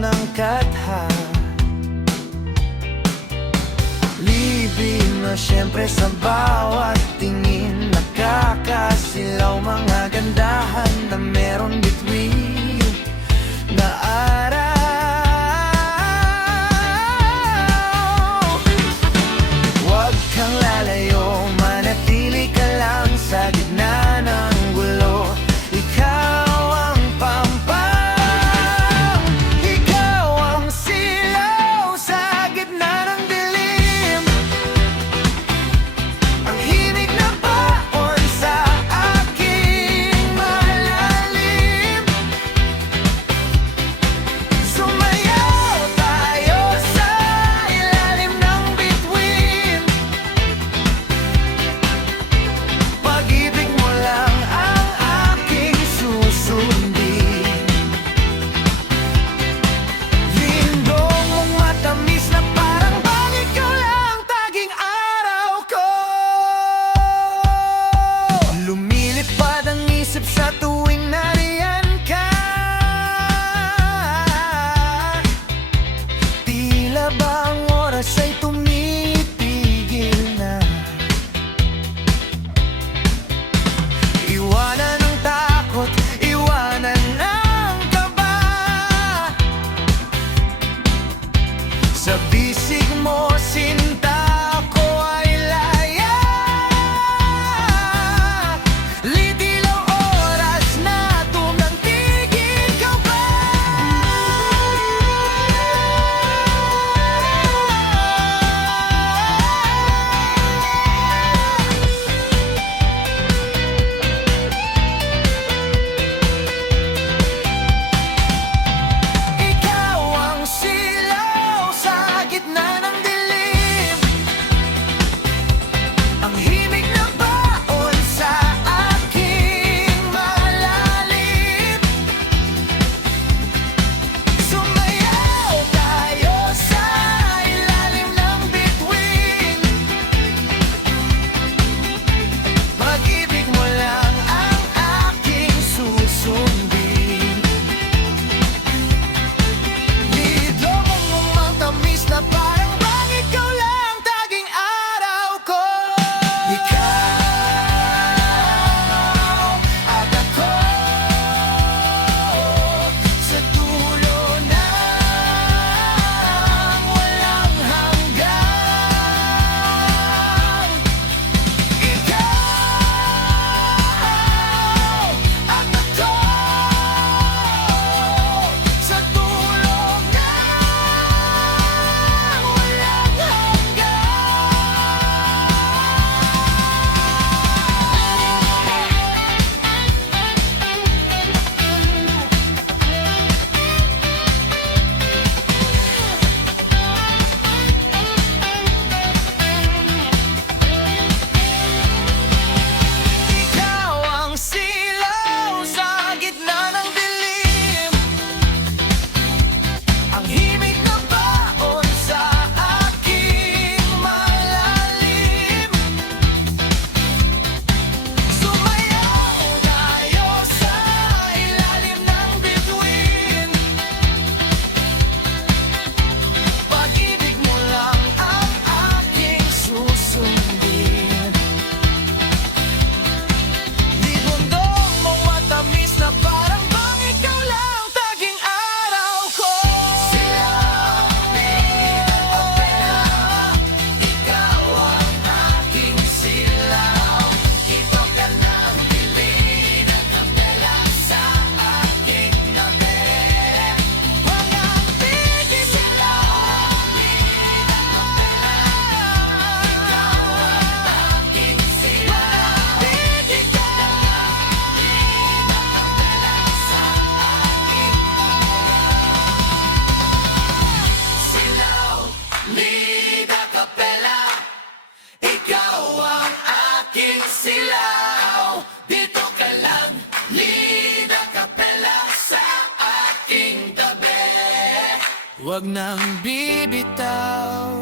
ng katha. Libin na siyempre sa bawat tingin, nakakasilaw mga gandahan na meron bituin na araw. Huwag kang lalayo, manatili ka lang sa gitna ng gulo. Ikaw ang pampang, ikaw ang silaw sa gitna ng dilim. Ang himig na baon sa aking malalim. Sumayaw tayo sa ilalim ng bituin. Pag-ibig mo lang ang aking susundin. Lindong mong matamis na parang bang ikaw lang taging araw ko. Lumilipad ang isip sa tuwing nariyan ka. Tila ba ang oras ay tumitigil na? Iwanan ang takot, iwanan ang kaba. Sa bisig mo, sinta ko ay laya. Litilaw oras na tumangtigil ka ba? Ikaw ang silaw sa gitna ng dilim. Ang himig na baon sa aking malalim. Sumayaw tayo sa ilalim ng bituin. Pag-ibig mo lang ang aking susundin. Lidong mong matamis na parang bang ikaw lang taging araw ko. Ikaw at ako sa dulo ng walang hanggan. Ikaw at ako sa dulo ng walang Ikaw ang silaw sa gitna ng dilim. Ang himig na baon sa aking malalim. Sumayaw tayo sa ilalim ng bituin. Pag-ibig mo lang ang aking susundin. Libundong mong matamis na parang bang ikaw lang taging araw ko. Silaw, ikaw ang aking silaw. Ito ka ng dilim at kapela sa aking gabi. Pag-ibig silaw, ikaw ang aking silaw. Pag-ibig ka silaw, Lida Capella. Ikaw ang aking silaw. Dito ka lang, Lida Capella sa aking tabi. Huwag nang bibitaw.